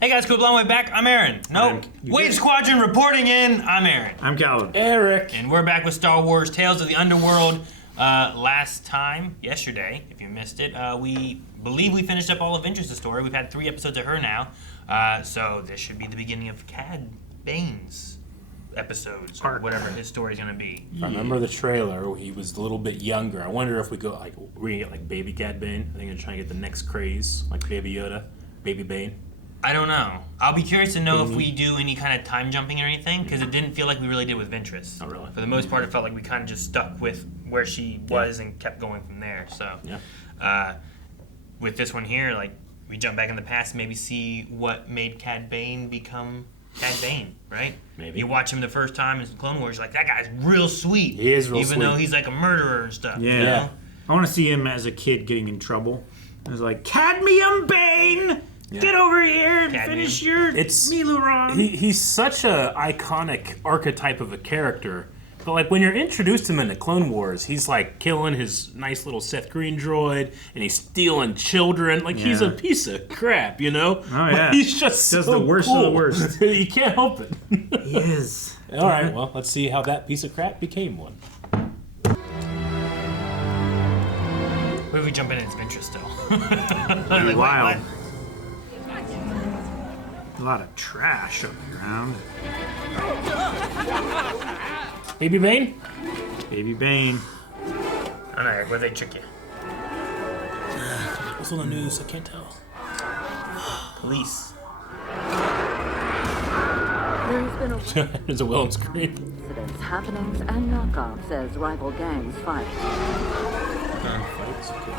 Hey guys, cool, long way back. I'm Aaron. Nope. Wave Squadron reporting in. I'm Aaron. I'm Calvin. Eric. And we're back with Star Wars Tales of the Underworld. Last time, yesterday, if you missed it, we believe we finished up all of Ventress's story. We've had 3 episodes of her now. So this should be the beginning of Cad Bane's episodes, or whatever his story's gonna be. If I remember the trailer, he was a little bit younger. I wonder if we go like we're gonna get like baby Cad Bane. I think they're trying to get the next craze, like Baby Yoda, Baby Bane. I don't know. I'll be curious to know if we do any kind of time jumping or anything, because it didn't feel like we really did with Ventress. Oh, really? For the most part, it felt like we kind of just stuck with where she was and kept going from there. So, with this one here, like, we jump back in the past and maybe see what made Cad Bane become Cad Bane, right? Maybe. You watch him the first time in Clone Wars, you're like, that guy's real sweet. He is real sweet. Even though he's like a murderer and stuff. Yeah. You know? I want to see him as a kid getting in trouble. It was like, Cadmium Bane! Yeah. Get over here and finish your Miluron. He's such a iconic archetype of a character. But like when you're introduced to him in the Clone Wars, he's like killing his nice little Seth Green droid, and he's stealing children. Like he's a piece of crap, you know? Oh yeah. He's just does so the worst cool. of the worst. You can't help it. He is. All right, well, let's see how that piece of crap became one. What if we jump in and it's Ventress still? Like, wild. What? A lot of trash on the ground. Baby Bane? Baby Bane. I don't know, where they trick you? What's on the news? I can't tell. Police. There's a Willem scream. Incidents, happenings, and knockoffs as rival gangs fight. Gunfights, okay.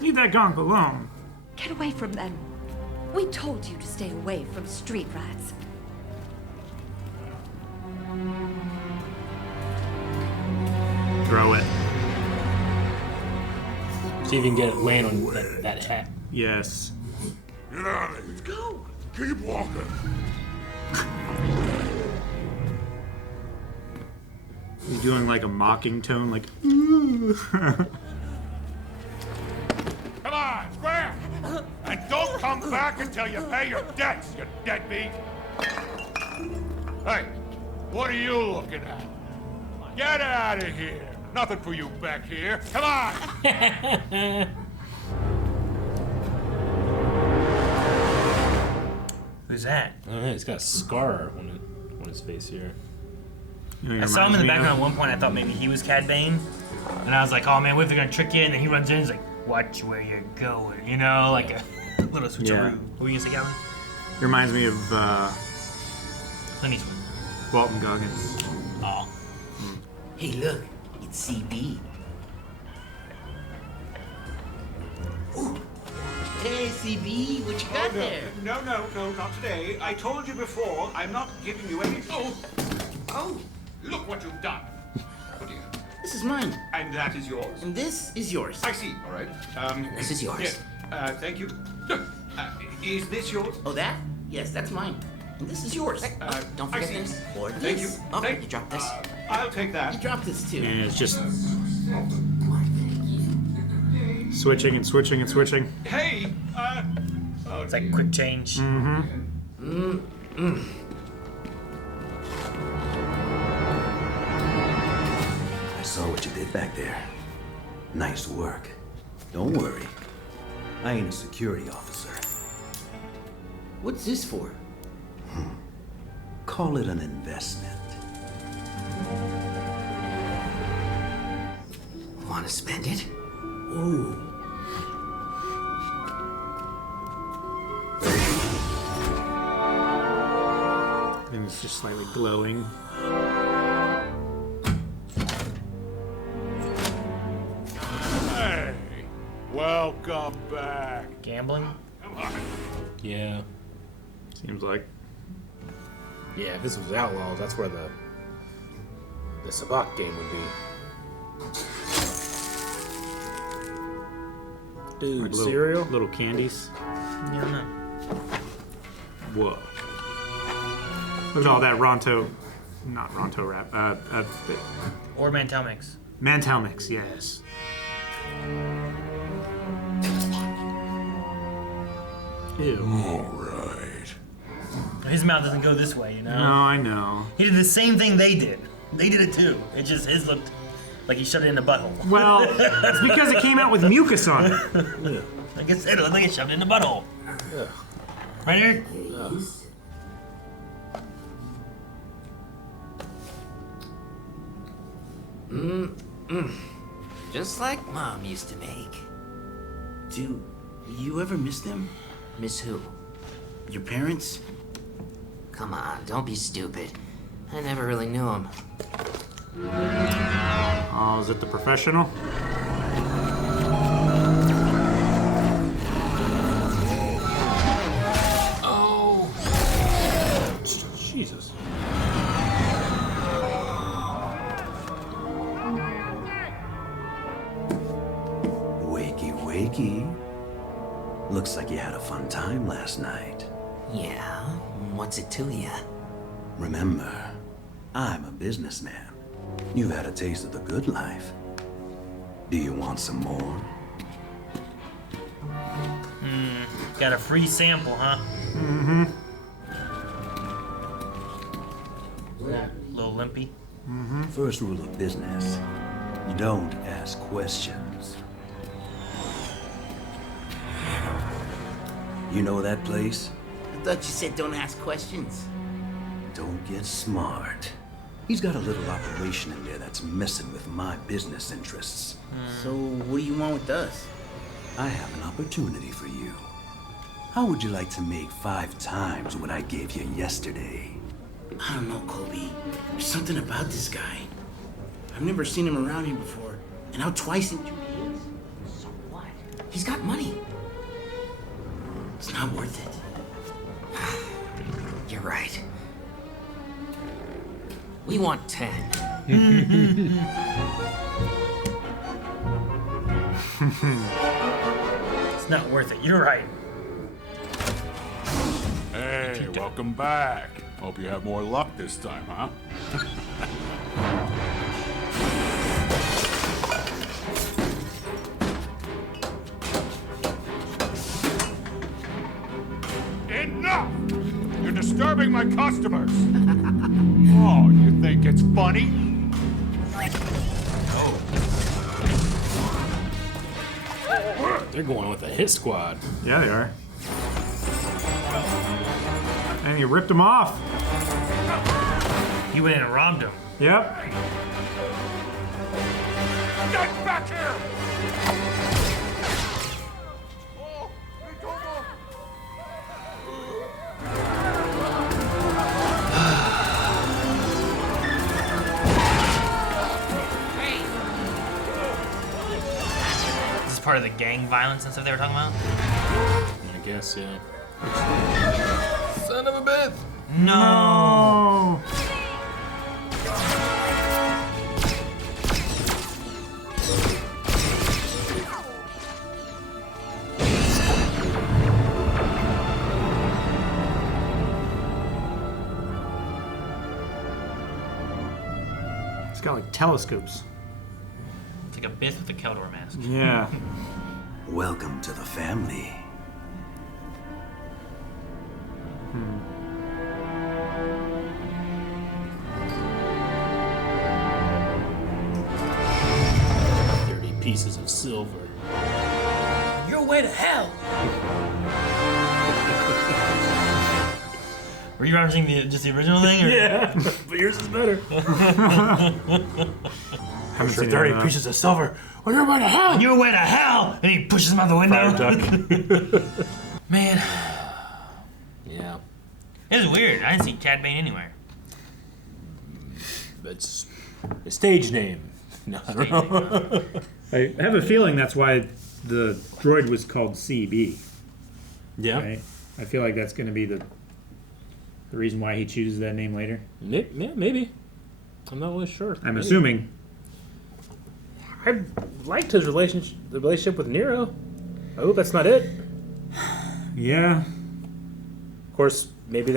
Leave that gonk alone. Get away from them. We told you to stay away from street rats. Throw it. See if you can get it laying on that hat. Yes. Get out of here. Let's go. Keep walking. He's doing like a mocking tone, like, ooh. Come on, square. And don't come back until you pay your debts, you deadbeat. Hey, what are you looking at? Get out of here. Nothing for you back here. Come on. Who's that? I don't know, he's got a scar on his face here. You know, I saw him in the background at one point. I thought maybe he was Cad Bane, and I was like, "Oh man, what if they're gonna trick you?" And then he runs in, and he's like, "Watch where you're going," you know, like a little switcheroo. Yeah. What were you gonna say, Calvin? He reminds me of Clint Eastwood. Walton Goggins. Oh. Hey, look, it's CB. Ooh. Hey, CB, what you got there? No, not today. I told you before, I'm not giving you any. Oh, Look what you've done. Oh dear. this is mine, And that is yours. and this is yours. I see. All right. This is yours. Yes. Thank you. Is this yours? Oh, that? Yes, that's mine. And this is yours. Oh, don't I forget see. this. Or this. Thank you. Oh, Thank you dropped this. I'll take You that. dropped this too. And it's just switching and switching and switching. Hey. It's like quick change. I saw what you did back there. Nice work. Don't worry. I ain't a security officer. What's this for? Call it an investment. Want to spend it? Ooh. And it's just slightly glowing. Hey, welcome back. Gambling. Come on. Yeah. Seems like. Yeah, if this was Outlaws, that's where the Sabak game would be. Dude, Like cereal? Little candies. Yeah, no. Whoa. Look at all that not Ronto wrap. Or Mantel Mix. Mantel mix, yes. Ew. All right. His mouth doesn't go this way, you know? No, I know. He did the same thing they did. They did it too. It just, his looked like he shoved it in a butthole. Well, it's because it came out with mucus on it. Like I said, it looked like he shoved it in a butthole. Right, Eric? Just like Mom used to make. Do you ever miss them? Miss who? Your parents? Come on, don't be stupid. I never really knew them. Oh, is it the professional? Oh. Jesus. Wakey, wakey. Looks like you had a fun time last night. Yeah, what's it to ya? Remember, I'm a businessman. You've had a taste of the good life. Do you want some more? Got a free sample, huh? Mm-hmm. Little limpy. First rule of business, you don't ask questions. You know that place? I thought you said don't ask questions. Don't get smart. He's got a little operation in there that's messing with my business interests. So, what do you want with us? I have an opportunity for you. How would you like to make 5 times what I gave you yesterday? I don't know, Colby. There's something about this guy. I've never seen him around here before. And out twice in 2 days? So what? He's got money. It's not worth it. You're right. We want 10. It's not worth it. You're right. Hey, welcome back. Hope you have more luck this time, huh? Enough! You're disturbing my customers. Oh, you think it's funny? They're going with a hit squad. Yeah, they are. And he ripped him off. He went in and robbed him. Yep. Get back here! This is part of the gang violence and stuff they were talking about? I guess, yeah. Son of a bitch! No! It's got like telescopes. It's like a Biff with a Keldor mask. Yeah. Welcome to the family. Dirty pieces of silver. Your way to hell! Were you referencing just the original thing? Or? Yeah, but yours is better. Haven't For seen 30 it, pieces of silver. On your way to hell! On your way to hell! And he pushes him out the window. Duck. Man, Yeah. it was weird. I didn't see Cad Bane anywhere. That's a stage name. No, I don't know. I have a feeling that's why the droid was called CB. Yeah. Right? I feel like that's going to be the reason why he chooses that name later. Yeah, maybe. I'm not really sure. I'm Maybe. assuming. I liked his relationship with Nero. I hope that's not it. Yeah. Of course, maybe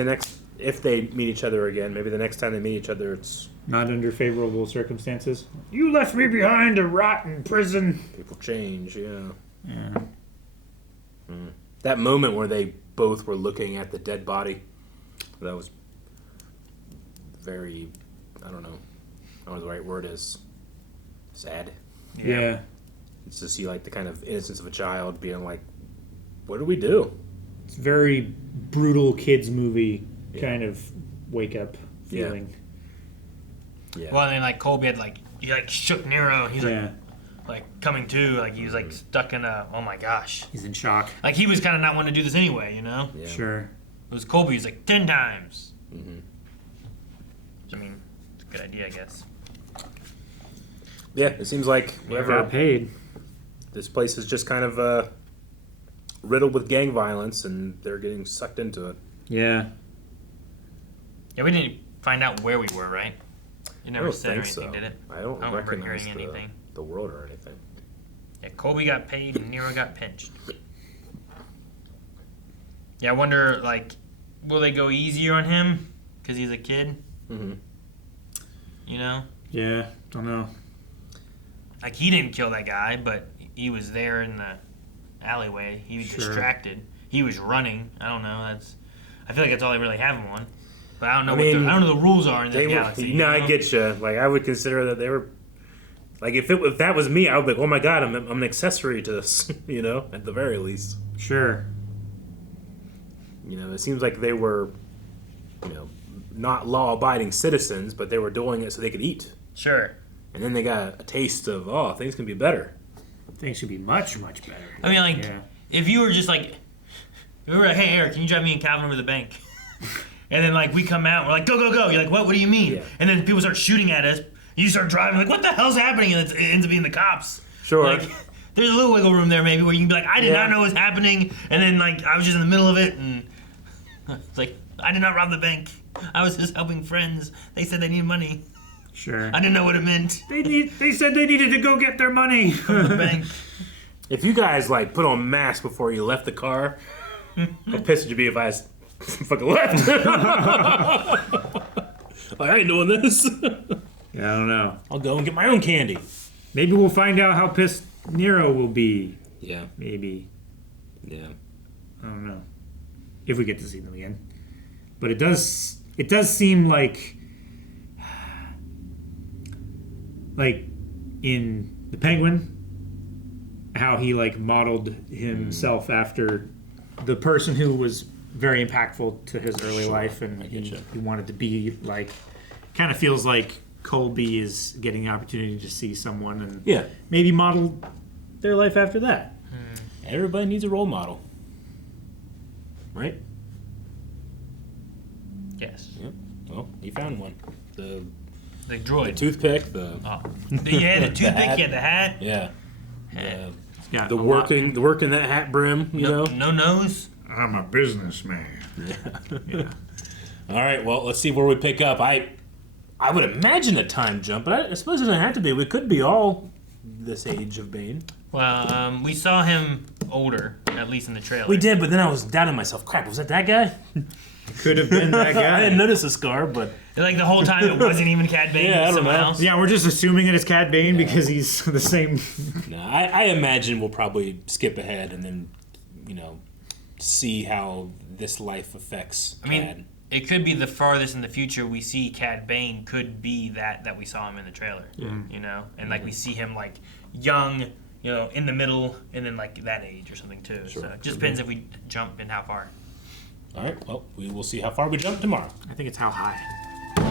if they meet each other again, maybe the next time they meet each other, it's Not under favorable circumstances. You left me behind to rot in prison. people change, yeah. Yeah. That moment where they both were looking at the dead body. That was very, I don't know what the right word is. Sad. Yeah. It's to see like the kind of innocence of a child being like, what do we do? It's very brutal kids movie kind of wake up feeling. Yeah. Well, and then like Colby had like he like shook Nero. He's like coming to, like he was like stuck in a, oh my gosh. He's in shock. Like he was kind of not wanting to do this anyway, you know? Yeah. Sure. It was Colby's like 10 times. Mm-hmm. I mean, it's a good idea, I guess. Yeah, it seems like whoever Got paid. this place is just kind of riddled with gang violence, and they're getting sucked into it. Yeah. Yeah, we didn't find out where we were, right? You never said think anything, so. did it? I don't remember recognize hearing anything. the world or anything. Yeah, Colby got paid and Nero got pinched. Yeah, I wonder, like, will they go easier on him because he's a kid? Mm-hmm. You know? Yeah. Don't know. Like, he didn't kill that guy, but he was there in the alleyway. He was distracted. He was running. I don't know. I feel like that's all they really have him on. But I don't know. I don't know the rules are in this galaxy. No, I get you. Like, I would consider that they were. Like, if that was me, I would be like, oh my god, I'm an accessory to this. You know, at the very least. Sure. You know, it seems like they were, not law-abiding citizens, but they were doing it so they could eat. Sure. And then they got a taste of, things can be better. Things should be much, much better. I mean, like, if you were just like, if we were like, hey, Eric, can you drive me and Calvin over to the bank? And then, like, we come out, and we're like, go, go, go. You're like, what? What do you mean? Yeah. And then people start shooting at us. You start driving, like, what the hell's happening? And it ends up being the cops. Sure. Like, there's a little wiggle room there, maybe, where you can be like, I did not know what was happening. And then, like, I was just in the middle of it, and it's like, I did not rob the bank. I was just helping friends. They said they needed money. Sure. I didn't know what it meant. They said they needed to go get their money from the bank. If you guys, like, put on masks before you left the car, how pissed would you be if I fucking left? Like, I ain't doing this. Yeah, I don't know. I'll go and get my own candy. Maybe we'll find out how pissed Nero will be. Yeah. Maybe. Yeah. I don't know. If we get to see them again. But it does seem like in The Penguin, how he like modeled himself after the person who was very impactful to his early life, and he wanted to be like, kind of feels like Colby is getting the opportunity to see someone and maybe model their life after that. Everybody needs a role model. Right? Yes. Yep. Well, he found one. The droid. The toothpick. The toothpick. He had the hat. Yeah. Yeah. The work in that hat brim. You know. No nose. I'm a businessman. Yeah. All right. Well, let's see where we pick up. I would imagine a time jump, but I suppose it doesn't have to be. We could be all this age of Bane. Well, we saw him older, at least in the trailer. We did, but then I was doubting myself. Crap, was that guy? Could have been that guy. I didn't notice the scar, but like the whole time it wasn't even Cad Bane. Yeah, I don't someone know. else. Yeah, we're just assuming that it's Cad Bane because he's the same. No, I imagine we'll probably skip ahead and then, see how this life affects Cad. I mean, it could be the farthest in the future we see Cad Bane could be that we saw him in the trailer. Yeah. And like we see him like young, in the middle, and then like that age or something too. Sure. So it just depends if we jump and how far. All right, well, we will see how far we jump tomorrow. I think it's how high.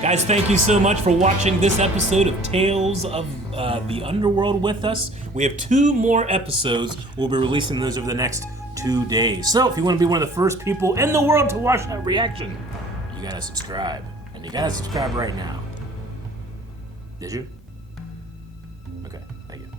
Guys, thank you so much for watching this episode of Tales of the Underworld with us. We have 2 more episodes. We'll be releasing those over the next 2 days. So if you want to be one of the first people in the world to watch that reaction, you gotta subscribe. And you gotta subscribe right now. Did you? Okay, thank you.